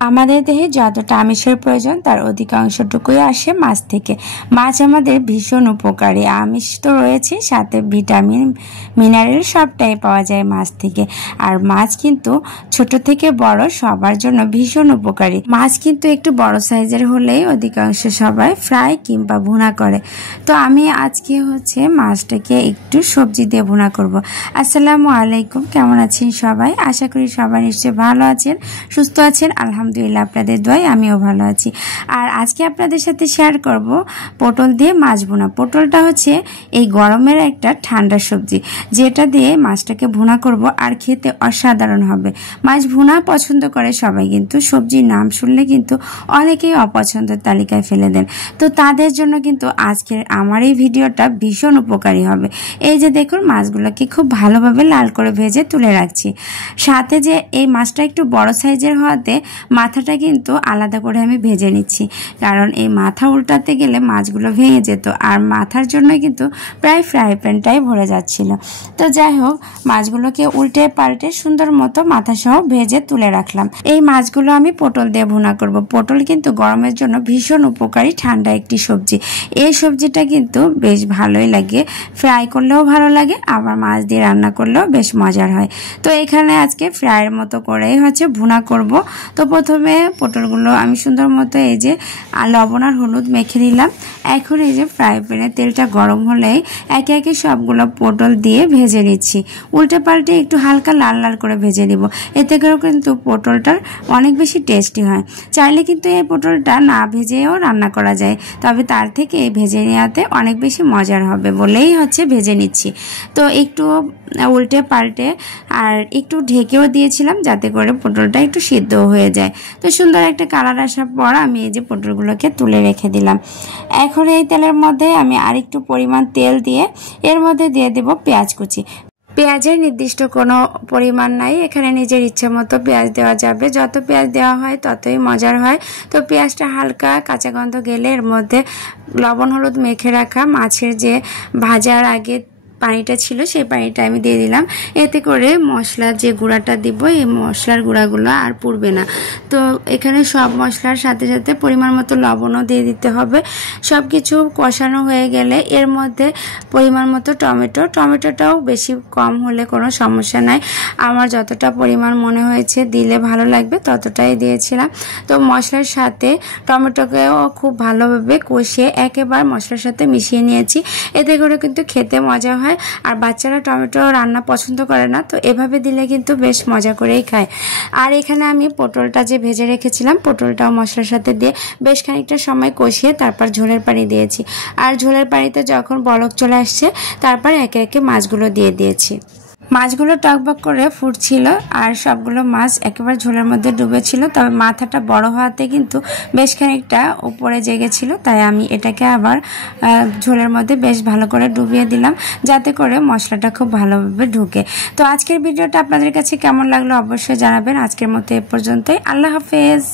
আমাদের দেহে যতটা আমিষের প্রয়োজন তার অধিকাংশটুকুই আসে মাছ থেকে। মাছ আমাদের ভীষণ উপকারী। আমিষ তো রয়েছে, সাথে ভিটামিন মিনারেল সবটাই পাওয়া যায় মাছ থেকে। আর মাছ কিন্তু ছোট থেকে বড় সবার জন্য ভীষণ উপকারী। মাছ কিন্তু একটু বড় সাইজের হলেই অধিকাংশ সবাই ফ্রাই কিংবা ভুনা করে। তো আমি আজকে মাছটাকে একটু সবজি দিয়ে ভুনা করব। আসসালামু আলাইকুম, কেমন আছেন সবাই? আশা করি সবাই নিশ্চয়ই ভালো আছেন, সুস্থ আছেন। আলহামদুলিল্লাহ, আপনাদের দোয়ায় আমিও ভালো আছি। আর আজকে আপনাদের সাথে শেয়ার করব পটল দিয়ে মাছ ভুনা। পটলটা এই গরমের একটা ঠান্ডা সবজি, যেটা দিয়ে মাছটাকে ভুনা করব আর খেতে অসাধারণ হবে। মাছ ভুনা পছন্দ করে সবাই, কিন্তু সবজির নাম শুনলে কিন্তু অনেকেই অপছন্দের তালিকায় ফেলে দেন। তো তাদের জন্য কিন্তু আজকের আমার এই ভিডিওটা ভীষণ উপকারী হবে। এই যে দেখুন, মাছগুলোকে খুব ভালোভাবে লাল করে ভেজে তুলে রাখছি। সাথে যে এই মাছটা একটু বড় সাইজের হওয়াতে মাথাটা কিন্তু আলাদা করে আমি ভেজে নিচ্ছি, কারণ এই মাথা উল্টাতে গেলে মাছগুলো ভেঙে যেত, আর মাথার জন্য কিন্তু প্রায় ফ্রাই প্যানটাই ভরে যাচ্ছিল। তো যাই হোক, মাছগুলোকে উল্টে পাল্টে সুন্দর মতো মাথা সহ ভেজে তুলে রাখলাম। এই মাছগুলো আমি পটল দিয়ে ভুনা করব। পটল কিন্তু গরমের জন্য ভীষণ উপকারী ঠান্ডা একটি সবজি। এই সবজিটা কিন্তু বেশ ভালোই লাগে, ফ্রাই করলেও ভালো লাগে, আবার মাছ দিয়ে রান্না করলেও বেশ মজার হয়। তো এখানে আজকে ফ্রাইয়ের মতো করেই ভুনা করব। তো প্রথমে পটলগুলো আমি সুন্দর মতো এই যে লবণ আর হলুদ মেখে নিলাম। এখন এই যে ফ্রাই প্যানে তেলটা গরম হলেই একে একে সবগুলো পটল দিয়ে ভেজে নিচ্ছি। উল্টে পাল্টে একটু হালকা লাল লাল করে ভেজে নিব। এতে করেও কিন্তু পটলটার অনেক বেশি টেস্টি হয়। চাইলে কিন্তু এই পটলটা না ভেজেও রান্না করা যায়, তবে তার থেকে ভেজে নেওয়াতে অনেক বেশি মজার হবে বলেই ভেজে নিচ্ছি। তো একটু উল্টে পাল্টে আর একটু ঢেকেও দিয়েছিলাম, যাতে করে পটলটা একটু সিদ্ধ হয়ে যায়। তো সুন্দর একটা কালার আসার পর আমি এই যে পটলগুলোকে তুলে রেখে দিলাম। এখন এই তেলের মধ্যে আমি আরেকটু পরিমাণ তেল দিয়ে এর মধ্যে দিয়ে দেব পেঁয়াজ কুচি। পেঁয়াজের নির্দিষ্ট কোনো পরিমাণ নাই, এখানে নিজের ইচ্ছে মতো পেঁয়াজ দেওয়া যাবে। যত পেঁয়াজ দেওয়া হয় ততই মজার হয়। তো পেঁয়াজটা হালকা কাঁচা গন্ধ গেলে এর মধ্যে লবণ হলুদ মেখে রাখা মাছের যে ভাজার আগে পানিটা ছিল সেই পানিটা আমি দিয়ে দিলাম। এতে করে মশলার যে গুঁড়াটা দিব, এই মশলার গুঁড়াগুলো আর পুড়বে না। তো এখানে সব মশলার সাথে সাথে পরিমাণ মতো লবণও দিয়ে দিতে হবে। সব কিছু কষানো হয়ে গেলে এর মধ্যে পরিমাণ মতো টমেটোটাও বেশি কম হলে কোনো সমস্যা নাই। আমার যতটা পরিমাণ মনে হয়েছে দিলে ভালো লাগবে ততটাই দিয়েছিলাম। তো মশলার সাথে টমেটোকেও খুব ভালোভাবে কষিয়ে একেবারে মশলার সাথে মিশিয়ে নিয়েছি। এতে করে কিন্তু খেতে মজা হয়। আর বাচ্চারা টমেটো রান্না পছন্দ করে না, তো এভাবে দিলে কিন্তু বেশ মজা করেই খায়। আর এখানে আমি পটলটা যে ভেজে রেখেছিলাম, পটলটাও মশলার সাথে দিয়ে বেশ খানিকটা সময় কষিয়ে তারপর ঝোলের পানি দিয়েছি। আর ঝোলের পানিতে যখন বলক চলে আসছে, তারপর একে একে মাছগুলো দিয়ে দিয়েছি। মাছগুলো টকবক করে ফুটছিল আর সবগুলো মাছ একেবারে ঝোলের মধ্যে ডুবেছিল, তবে মাথাটা বড় হওয়াতে কিন্তু বেশ খানিকটা উপরে জেগেছিল, তাই আমি এটাকে আবার ঝোলের মধ্যে বেশ ভালো করে ডুবিয়ে দিলাম, যাতে করে মশলাটা খুব ভালোভাবে ঢুকে। তো আজকের ভিডিওটা আপনাদের কাছে কেমন লাগলো অবশ্যই জানাবেন। আজকের মতো এ পর্যন্তই। আল্লাহ হাফেজ।